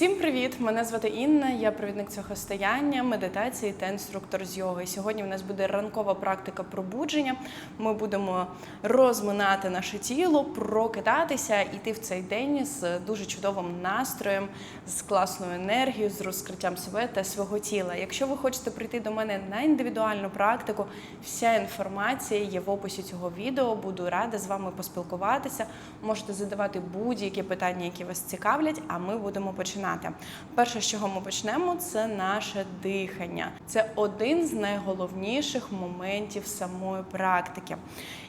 Всім привіт! Мене звати Інна. Я провідник цього стояння, медитації та інструктор з йоги. Сьогодні в нас буде ранкова практика пробудження. Ми будемо розминати наше тіло, прокидатися, іти в цей день з дуже чудовим настроєм, з класною енергією, з розкриттям себе та свого тіла. Якщо ви хочете прийти до мене на індивідуальну практику, вся інформація є в описі цього відео. Буду рада з вами поспілкуватися. Можете задавати будь-які питання, які вас цікавлять, а ми будемо починати. Перше, з чого ми почнемо, це наше дихання. Це один з найголовніших моментів самої практики.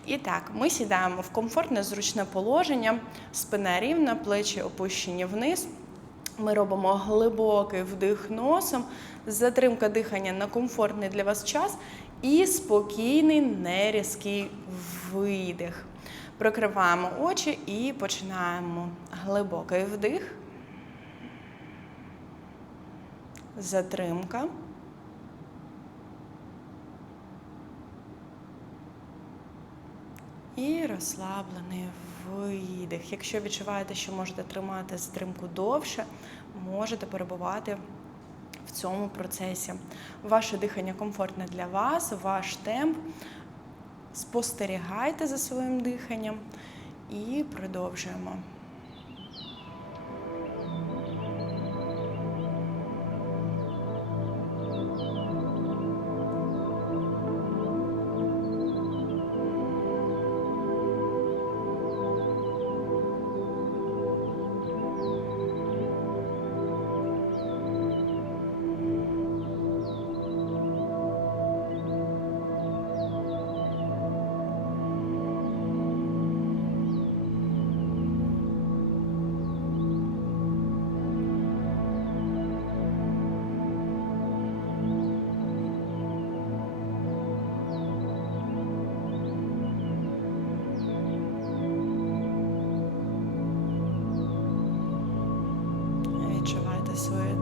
І так, ми сідаємо в комфортне зручне положення, спина рівна, плечі опущені вниз. Ми робимо глибокий вдих носом, затримка дихання на комфортний для вас час і спокійний нерізкий видих. Прикриваємо очі і починаємо глибокий вдих. Затримка. І розслаблений видих. Якщо відчуваєте, що можете тримати затримку довше, можете перебувати в цьому процесі. Ваше дихання комфортне для вас, ваш темп. Спостерігайте за своїм диханням і продовжуємо.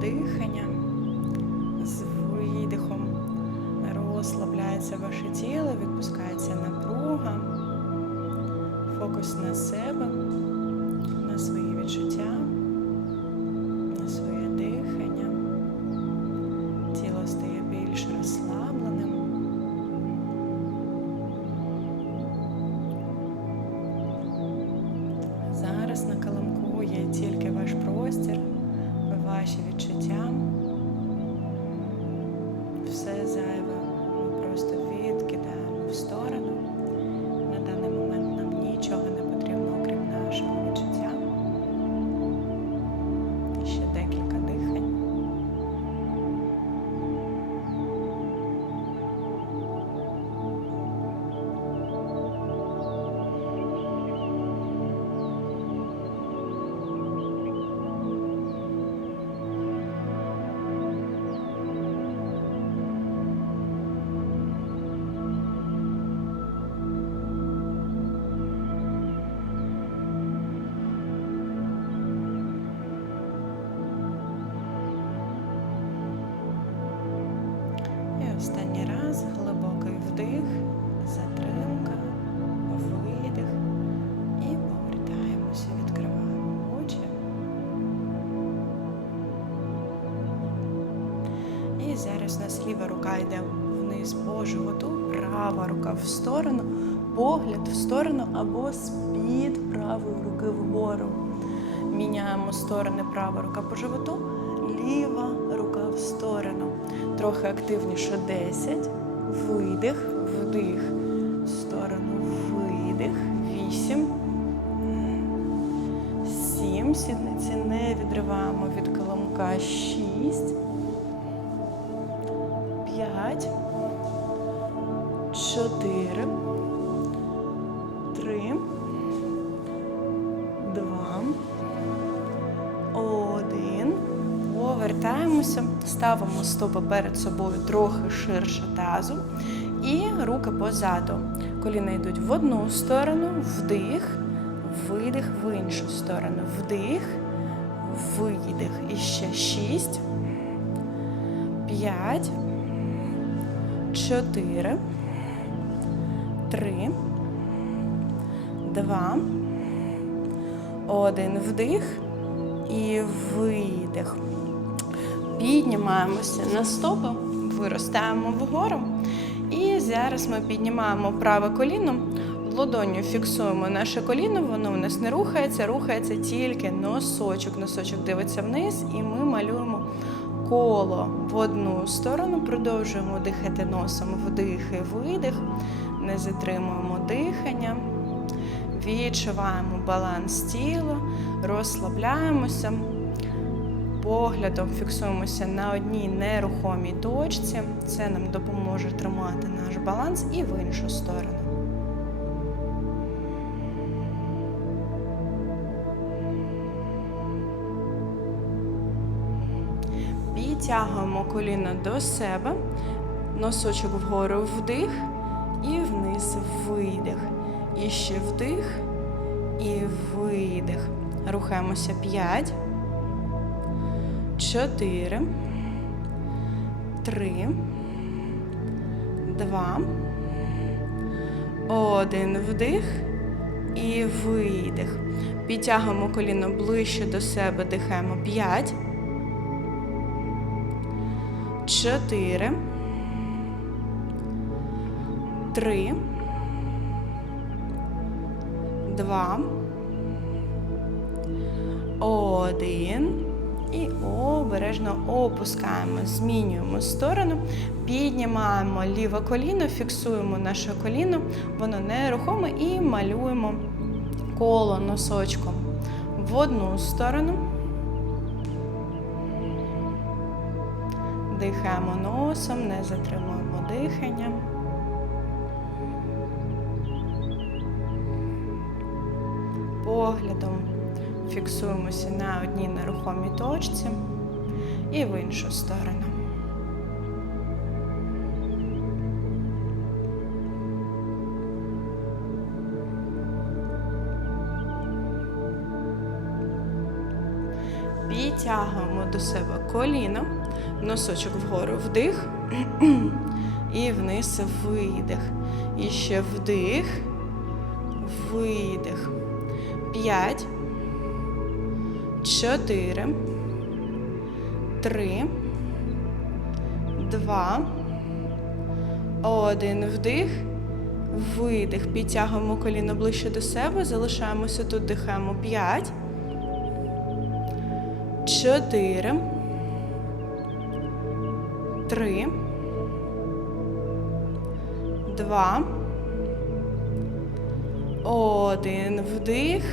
Дихання. З видихом розслабляється ваше тіло, відпускається напруга, фокус на себе, на свої відчуття, на своє дихання. Тіло стає більш розслабленим. Зараз на каламку є тільки ваш простір, ваші відчуття. Зараз у нас ліва рука йде вниз по животу, права рука в сторону, погляд в сторону або з-під правої руки вгору. Міняємо сторони права рука по животу, ліва рука в сторону. Трохи активніше 10. Видих, вдих, в сторону, видих. 8. 7. Сідниці не відриваємо від коломка. 6. 5. 4. 3. 2. Один. Повертаємося, ставимо стопи перед собою трохи ширше тазу і руки позаду. Коліна йдуть в одну сторону, вдих, видих в іншу сторону. Вдих, видих. І ще шість, п'ять, чотири, три, два, один. Вдих і видих. Піднімаємося на стопи, виростаємо вгору. І зараз ми піднімаємо праве коліно, ладонню фіксуємо наше коліно, воно у нас не рухається, рухається тільки носочок. Носочок дивиться вниз, і ми малюємо коло в одну сторону, продовжуємо дихати носом, вдих і видих, не затримуємо дихання. Відчуваємо баланс тіла, розслабляємося, поглядом фіксуємося на одній нерухомій точці. Це нам допоможе тримати наш баланс і в іншу сторону. Підтягуємо коліно до себе, носочок вгору вдих і вниз видих. І ще вдих і видих. Рухаємося 5, 4, 3, 2, 1. Вдих і видих. Підтягуємо коліно ближче до себе, дихаємо 5, 4, 3, два, один. І обережно опускаємо, змінюємо сторону, піднімаємо ліве коліно, фіксуємо наше коліно, воно нерухоме і малюємо коло носочком в одну сторону. Дихаємо носом, не затримуємо дихання. поглядом фіксуємося на одній нерухомій точці і в іншу сторону. Підтягуємо до себе коліно, носочок вгору вдих і вниз видих. І ще вдих, видих. П'ять, чотири, три, два, один. Вдих, видих. Підтягуємо коліно ближче до себе. Залишаємося тут, дихаємо. П'ять, чотири, три, два. Один вдих,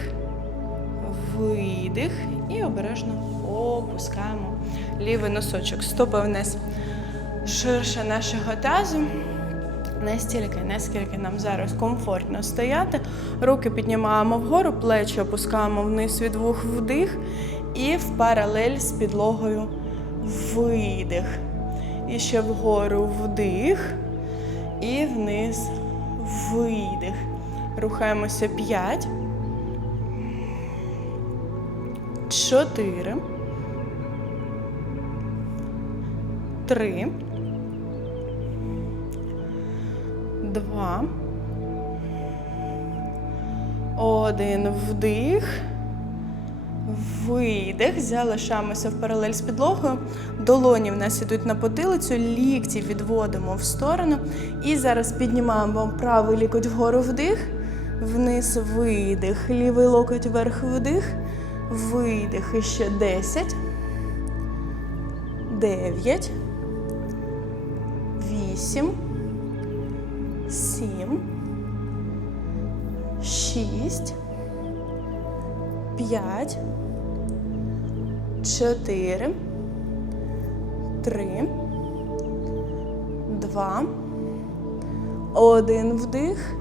видих і обережно опускаємо лівий носочок. Стопи вниз ширше нашого тазу. Настільки, наскільки нам зараз комфортно стояти. Руки піднімаємо вгору, плечі опускаємо вниз від вух вдих і в паралель з підлогою видих. І ще вгору вдих і вниз видих. Рухаємося 5, 4, 3, 2, 1. Вдих. Видих, залишаємося в паралель з підлогою. Долоні в нас ідуть на потилицю, лікті відводимо в сторону. І зараз піднімаємо правий лікоть вгору вдих, вниз видих, лівий локоть вверх вдих, видих. І ще 10, 9, 8, 7, 6, 5, 4, 3, 2, 1. Вдих,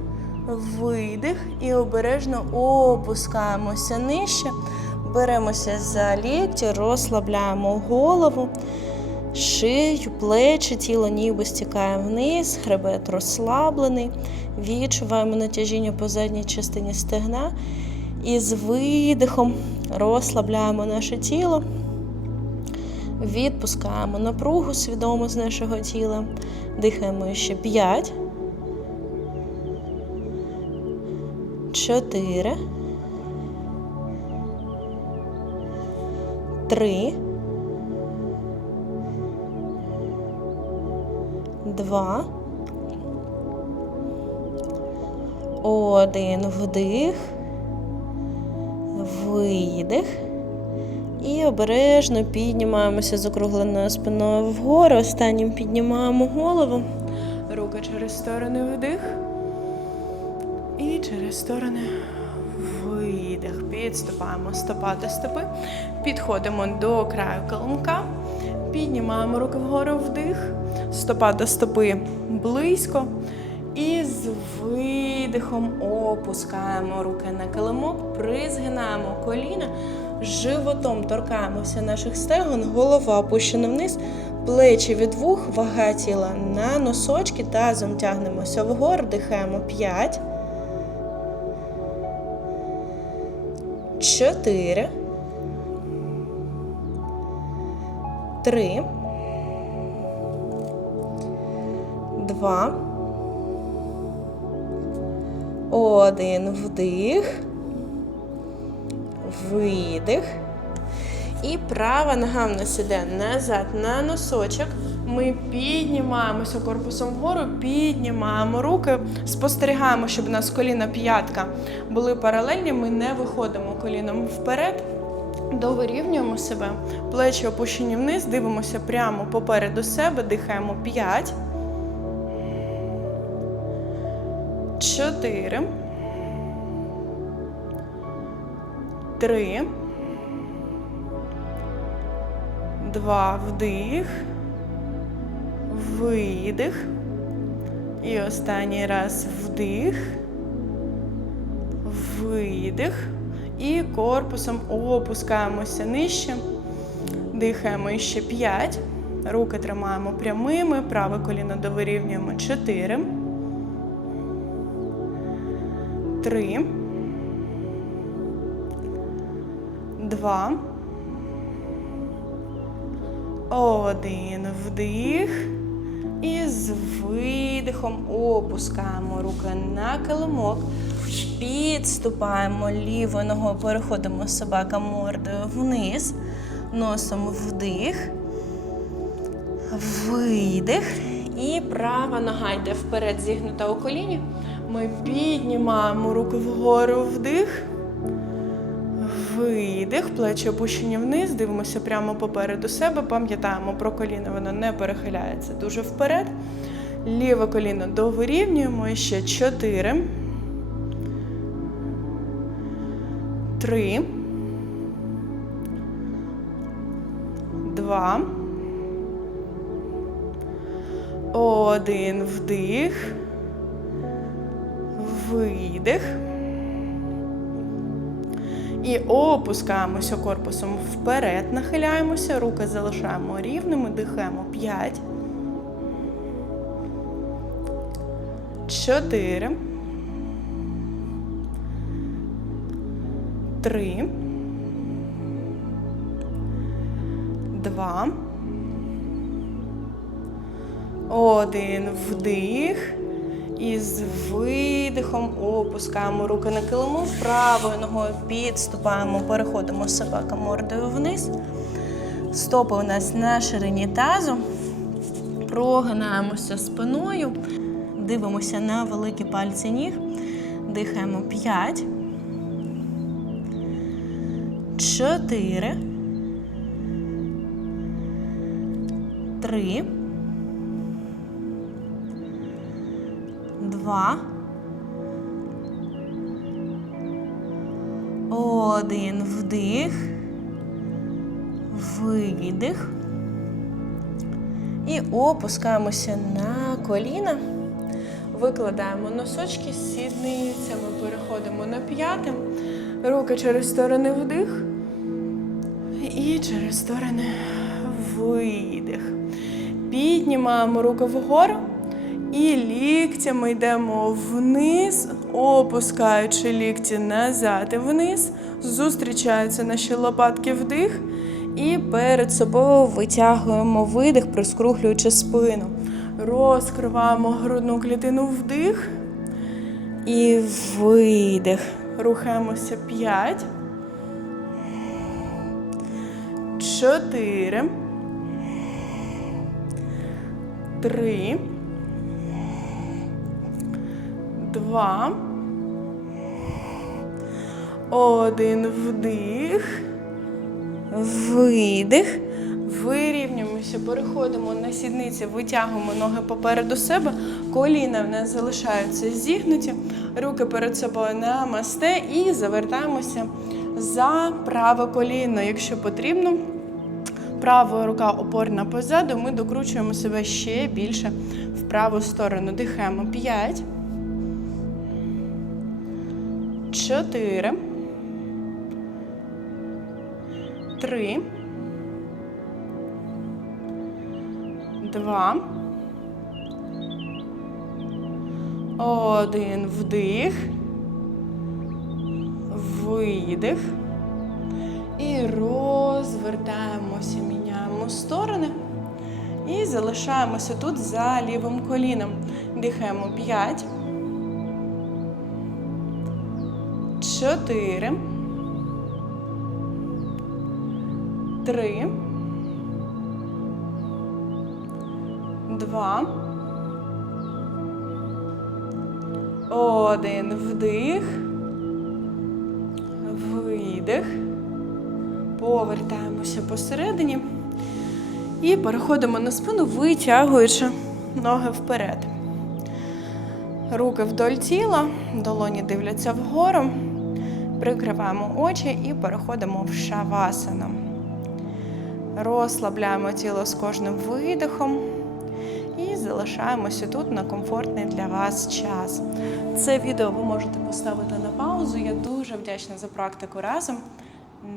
видих і обережно опускаємося нижче. Беремося за лікті, розслабляємо голову, шию, плечі, тіло ніби стікає вниз, хребет розслаблений. Відчуваємо натяжіння по задній частині стегна. І з видихом розслабляємо наше тіло, відпускаємо напругу свідомо з нашого тіла. Дихаємо ще 5, 4, Три. Два. Один вдих. Видих. І обережно піднімаємося з округленою спиною вгору. Останнім піднімаємо голову. Руки через сторони вдих. І через сторони видих. Підступаємо стопа до стопи. Підходимо до краю килимка. Піднімаємо руки вгору вдих. Стопа до стопи близько. І з видихом опускаємо руки на килимок, призгинаємо коліна, животом торкаємося наших стегон, голова опущена вниз, плечі від вух, вага тіла на носочки, тазом тягнемося вгору, дихаємо 5. 4. 3. 2. Один вдих, видих. І права нога в нас іде назад на носочок. Ми піднімаємося корпусом вгору, піднімаємо руки, спостерігаємо, щоб у нас коліна п'ятка були паралельні. Ми не виходимо коліном вперед, довирівнюємо себе, плечі опущені вниз, дивимося прямо попереду себе, дихаємо 5. Чотири. Три. Два. Вдих. Видих. І останній раз вдих. Видих. І корпусом опускаємося нижче. Дихаємо ще 5. Руки тримаємо прямими. Праве коліно довирівнюємо 4. Три. Два. Один вдих. І з видихом опускаємо руки на килимок. Підступаємо лівою ногою, переходимо собака мордою вниз. Носом вдих. Видих. І права нога йде вперед, зігнута у коліні. Ми піднімаємо руки вгору вдих. Видих, плечі опущені вниз, дивимося прямо попереду себе, пам'ятаємо про коліно, воно не перехиляється дуже вперед. Ліве коліно довирівнюємо і ще 4. 3. 2. Один вдих. Видих. І опускаємося корпусом вперед, нахиляємося, руки залишаємо рівними, дихаємо 5. 4. 3. 2. Один вдих. І з видихом опускаємо руки на килимок, правою ногою підступаємо, переходимо собака мордою вниз. Стопи у нас на ширині тазу. Прогинаємося спиною, дивимося на великі пальці ніг. Дихаємо 5. 4. 3. Два. Один вдих. Видих. І опускаємося на коліна. Викладаємо носочки сідницями, переходимо на п'яти. Руки через сторони вдих. І через сторони видих. Піднімаємо руки вгору. І ліктями йдемо вниз, опускаючи лікті назад і вниз. Зустрічаються наші лопатки вдих. І перед собою витягуємо видих, проскрухлюючи спину. Розкриваємо грудну клітину вдих. І видих. Рухаємося 5. чотири, три, два, один вдих, видих. Вирівнюємося, переходимо на сідниці, витягуємо ноги попереду себе, коліна в нас залишаються зігнуті, руки перед собою на масте і завертаємося за праве коліно. Якщо потрібно, права рука опорна позаду, ми докручуємо себе ще більше в праву сторону. Дихаємо 5, 4, 3, Два. Один вдих. Видих. І розвертаємося, міняємо сторони. І залишаємося тут за лівим коліном. Дихаємо 5. 4. 3. Два. Один вдих. Видих. Повертаємося посередині. І переходимо на спину, витягуючи ноги вперед. Руки вдоль тіла, долоні дивляться вгору. Прикриваємо очі і переходимо в шавасану. Розслабляємо тіло з кожним видихом. І залишаємося тут на комфортний для вас час. Це відео ви можете поставити на паузу. Я дуже вдячна за практику разом.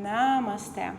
Намасте!